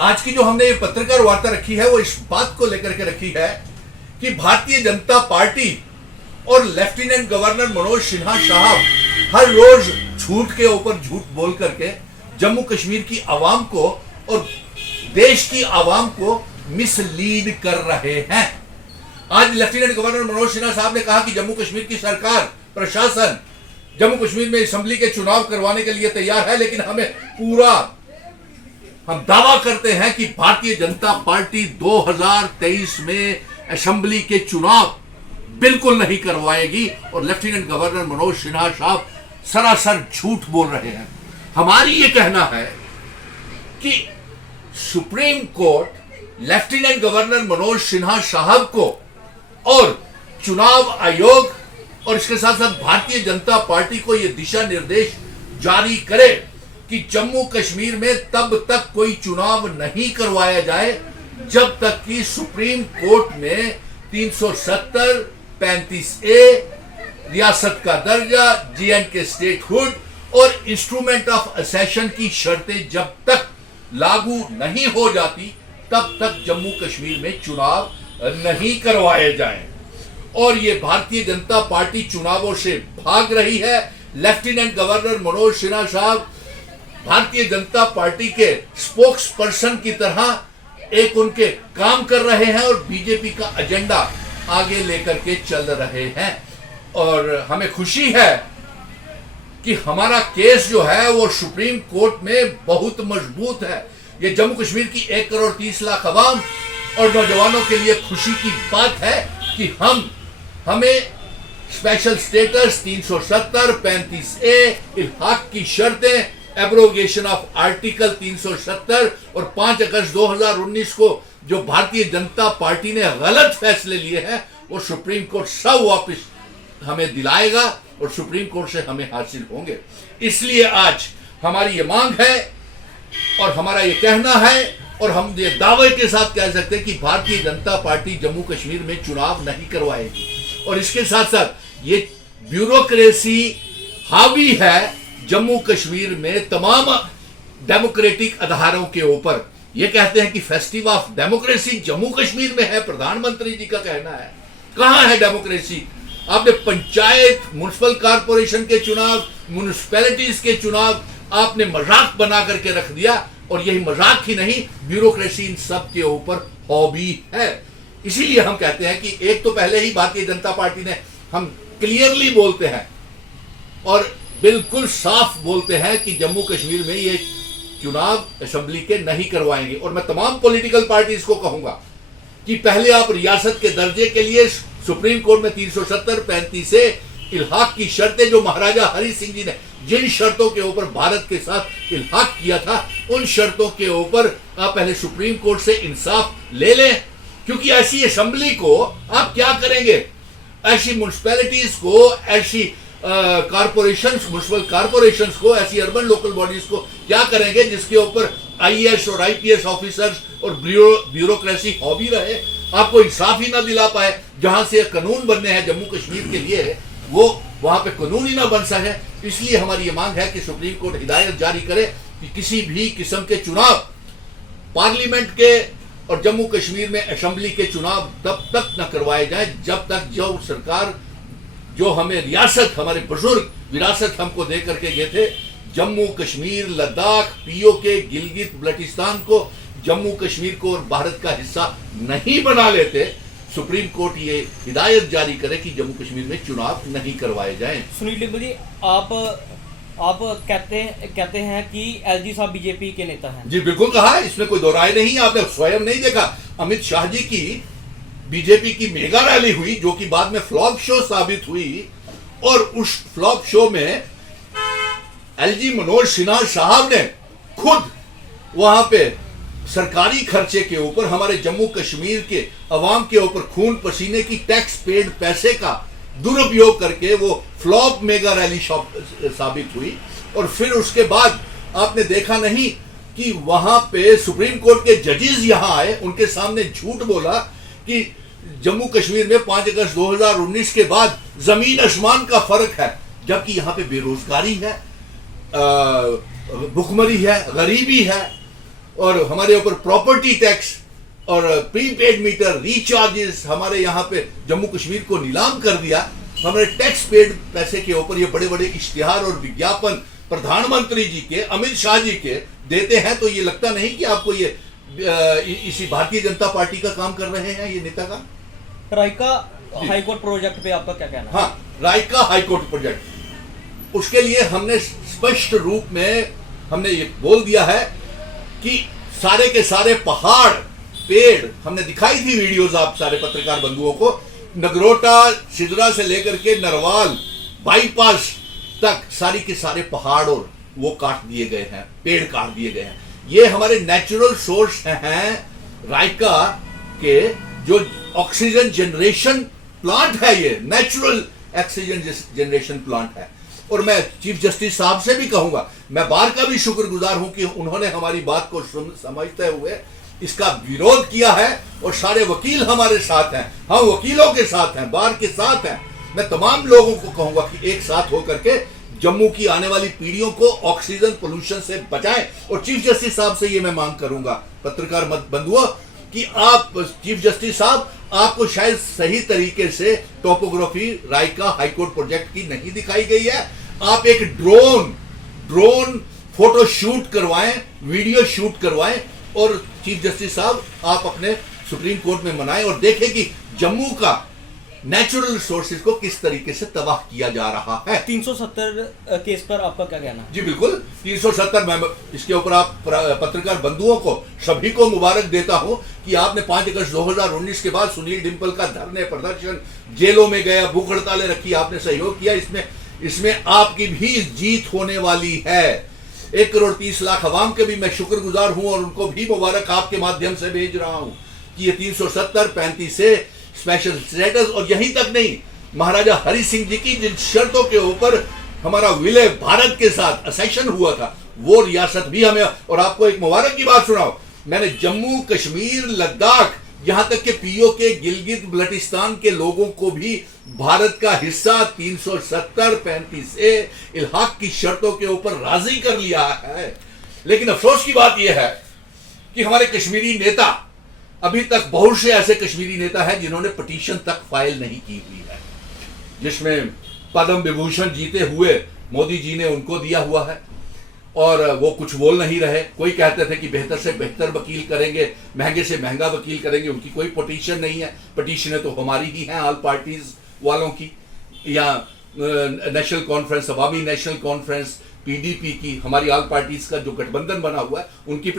आज की जो हमने ये पत्रकार वार्ता रखी है वो इस बात को लेकर के रखी है कि भारतीय जनता पार्टी और लेफ्टिनेंट गवर्नर मनोज सिन्हा साहब हर रोज झूठ के ऊपर झूठ बोल करके जम्मू कश्मीर की आवाम को और देश की आवाम को मिसलीड कर रहे हैं। आज लेफ्टिनेंट गवर्नर मनोज सिन्हा साहब ने कहा कि जम्मू कश्मीर की सरकार प्रशासन जम्मू कश्मीर में असेंबली के चुनाव करवाने के लिए तैयार है, लेकिन हम दावा करते हैं कि भारतीय जनता पार्टी 2023 में असेंबली के चुनाव बिल्कुल नहीं करवाएगी और लेफ्टिनेंट गवर्नर मनोज सिन्हा साहब सरासर झूठ बोल रहे हैं। हमारी ये कहना है कि supreme court lieutenant governor Manoj Sinha साहब को और चुनाव आयोग और इसके साथ साथ भारतीय जनता पार्टी को यह दिशा निर्देश जारी करे कि जम्मू कश्मीर में तब तक कोई चुनाव नहीं करवाया जाए जब तक कि सुप्रीम कोर्ट में 370, 35A, रियासत का दर्जा, J&K स्टेटहुड और इंस्ट्रूमेंट ऑफ असेशन की शर्तें जब तक लागू नहीं हो जाती तब तक जम्मू कश्मीर में चुनाव नहीं करवाए जाएं। और ये भारतीय जनता पार्टी चुनावों से भाग रही है। लेफ्टिनेंट गवर्नर मनोज सिन्हा साहब भारतीय जनता पार्टी के स्पोक्स पर्सन की तरह एक उनके काम कर रहे हैं और बीजेपी का एजेंडा आगे लेकर के चल रहे हैं। और हमें खुशी है कि हमारा केस जो है वो सुप्रीम कोर्ट में बहुत मजबूत है। ये जम्मू कश्मीर की 1 करोड़ 30 लाख अवाम और नौजवानों के लिए खुशी की बात है कि हमें स्पेशल स्टेटस 370, 35A, इल्हाक की शर्तें, एब्रोगेशन ऑफ आर्टिकल 370 और 5 अगस्त 2019 को जो भारतीय जनता पार्टी ने गलत फैसले लिए हैं वो सुप्रीम कोर्ट सब वापस हमें दिलाएगा और सुप्रीम कोर्ट से हमें हासिल होंगे। इसलिए आज हमारी ये मांग है और हमारा ये कहना है और हम ये दावे के साथ कह सकते हैं कि भारतीय जनता पार्टी जम्मू कश्मीर में चुनाव नहीं करवाएगी। और इसके साथ साथ ये ब्यूरोक्रेसी हावी है जम्मू कश्मीर में तमाम डेमोक्रेटिक आधारों के ऊपर। ये कहते हैं कि festival of democracy Jammu Kashmir में है, प्रधानमंत्री जी का कहना है। कहां है डेमोक्रेसी? आपने पंचायत, म्युनिसिपल कॉर्पोरेशन के चुनाव, म्युनिसिपैलिटीज के चुनाव आपने मजाक बना करके रख दिया। और यही मजाक ही नहीं, ब्यूरोक्रेसी इन सब के ऊपर हॉबी है। इसीलिए हम कहते हैं कि एक तो पहले ही भारतीय जनता पार्टी ने, हम क्लियरली बोलते हैं और बिल्कुल साफ बोलते हैं कि जम्मू कश्मीर में ये चुनाव असेंबली के नहीं करवाएंगे। और मैं तमाम पॉलिटिकल पार्टीज को कहूंगा कि पहले आप रियासत के दर्जे के लिए सुप्रीम कोर्ट में 370, 35A, इल्हाक की शर्तें जो महाराजा हरि सिंह जी ने जिन शर्तों के ऊपर भारत के साथ इल्हाक किया था, उन शर्तों के ऊपर आप पहले सुप्रीम कोर्ट से इंसाफ ले लें। क्योंकि ऐसी असेंबली को आप क्या करेंगे, ऐसी म्युनिसिपैलिटीज को, ऐसी कॉर्पोरेशंस, म्युनिसिपल कॉर्पोरेशंस को, ऐसी अर्बन लोकल बॉडीज को क्या करेंगे जिसके ऊपर IAS और IPS ऑफिसर्स और ब्यूरोक्रेसी हॉबी रहे, आपको इंसाफ ही ना दिला पाए। जहां से कानून बनने हैं जम्मू कश्मीर के लिए वो वहां पे कानून ही ना बन सके। इसलिए हमारी ये मांग है कि सुप्रीम कोर्ट हिदायत जारी करे कि किसी भी किस्म के चुनाव पार्लियामेंट के और जम्मू कश्मीर में असेंबली के चुनाव तब तक न करवाए जाए जब तक जो सरकार, जो हमें रियासत, हमारे बुजुर्ग विरासत हमको दे करके गए थे, जम्मू कश्मीर, लद्दाख, POK, गिलगित बल्टिस्तान को, जम्मू कश्मीर को और भारत का हिस्सा नहीं बना लेते, सुप्रीम कोर्ट ये हिदायत जारी करे कि जम्मू कश्मीर में चुनाव नहीं करवाए जाएं। सुनील डिंगल जी, आप कहते हैं कि LG साहब बीजेपी के नेता हैं। जी बिल्कुल कहा है, इसमें कोई दो राय नहीं। आपने स्वयं नहीं देखा अमित शाह जी की बीजेपी की मेगा रैली हुई जो कि बाद में फ्लॉप शो साबित हुई, और उस फ्लॉप शो में LG मनोज सिन्हा साहब ने खुद वहां पे सरकारी खर्चे के ऊपर हमारे जम्मू कश्मीर के अवाम के ऊपर खून पसीने की टैक्स पेड पैसे का दुरुपयोग करके वो फ्लॉप मेगा रैली साबित हुई। और फिर उसके बाद आपने देखा नहीं कि वहां पे सुप्रीम कोर्ट के जजेस यहां आए, उनके सामने झूठ बोला कि जम्मू कश्मीर में 5 अगस्त 2019 के बाद जमीन आसमान का फर्क है, जबकि यहां पे बेरोजगारी है, भुखमरी है, गरीबी है। और हमारे ऊपर प्रॉपर्टी टैक्स और प्रीपेड मीटर रिचार्जेस हमारे यहाँ पे जम्मू कश्मीर को नीलाम कर दिया। हमारे टैक्स पेड पैसे के ऊपर ये बड़े बड़े इश्तिहार और विज्ञापन प्रधानमंत्री जी के, अमित शाह जी के देते हैं, तो ये लगता नहीं कि आपको ये इसी भारतीय जनता पार्टी का काम कर रहे हैं ये नेतागण। रायका हाईकोर्ट प्रोजेक्ट पे आपका क्या कहना है? हाँ, रायका हाईकोर्ट प्रोजेक्ट, उसके लिए हमने स्पष्ट रूप में हमने ये बोल दिया है कि सारे के सारे पहाड़ पेड़, हमने दिखाई थी वीडियोस आप सारे पत्रकार बंधुओं को, नगरोटा सिदरा से लेकर के नरवाल बाईपास तक सारी के सारे पहाड़ और वो काट दिए गए हैं, पेड़ काट दिए गए हैं। ये हमारे नेचुरल सोर्स हैं रायका के, जो ऑक्सीजन जनरेशन प्लांट है, ये नेचुरल ऑक्सीजन जनरेशन प्लांट है। और मैं चीफ जस्टिस साहब से भी कहूंगा, मैं बार का भी शुक्रगुजार हूं कि उन्होंने हमारी बात को समझते हुए इसका विरोध किया है, और सारे वकील हमारे साथ हैं, हम वकीलों के साथ हैं, बार के साथ हैं। मैं तमाम लोगों को कहूंगा कि एक साथ होकर के जम्मू की आने वाली पीढ़ियों को ऑक्सीजन पोल्यूशन से बचाएं। और चीफ जस्टिस साहब से ये मैं मांग करूंगा, पत्रकार बंधुओं, कि आप चीफ जस्टिस साहब, आपको शायद सही तरीके से टोपोग्राफी रायका हाईकोर्ट प्रोजेक्ट की नहीं दिखाई गई है। आप एक ड्रोन फोटो शूट करवाएं, वीडियो शूट करवाएं, और चीफ जस्टिस साहब आप अपने सुप्रीम कोर्ट में मनाएं और देखें कि जम्मू का नेचुरल रिसोर्सेज को किस तरीके से तबाह किया जा रहा है। 370 केस पर आपका क्या कहना है? जी बिल्कुल, 370 मैं इसके ऊपर आप पत्रकार बंधुओं को सभी को मुबारक देता हूं कि आपने 5 अगस्त 2019 के बाद सुनील डिम्पल का धरने प्रदर्शन, जेलों में गया, भूख हड़तालें रखी, आपने सहयोग किया। इसमें आपकी भी जीत होने वाली है। 1 करोड़ 30 लाख अवाम के भी मैं शुक्रगुजार हूं और उनको भी मुबारक आपके माध्यम से भेज रहा हूं कि ये 370 35 से स्पेशल स्टेटस, और यहीं तक नहीं, महाराजा हरि सिंह जी की जिन शर्तों के ऊपर हमारा विलय भारत के साथ असेशन हुआ था, वो रियासत भी हमें। और आपको एक मुबारक की बात सुनाओ, मैंने जम्मू कश्मीर लद्दाख यहां तक के पीओ के गिलगित बल्टिस्तान के लोगों को भी भारत का हिस्सा 370 35 से इल्हाक की शर्तों के ऊपर राजी कर लिया है। लेकिन अफसोस की बात यह है कि हमारे कश्मीरी नेता, अभी तक बहुत से ऐसे कश्मीरी नेता हैं जिन्होंने पिटीशन तक फाइल नहीं की हुई है, जिसमें पद्म विभूषण जीते हुए मोदी जी ने उनको दिया हुआ है, और वो कुछ बोल नहीं रहे। कोई कहते थे कि बेहतर से बेहतर वकील करेंगे, महंगे से महंगा वकील करेंगे, उनकी कोई पिटीशन नहीं है। पिटीशनें तो हमारी ही हैं, ऑल पार्टीज वालों की, या नेशनल कॉन्फ्रेंस, अवामी नेशनल कॉन्फ्रेंस, पीडीपी की, हमारी ऑल पार्टीज का जो गठबंधन बना हुआ है, उनकी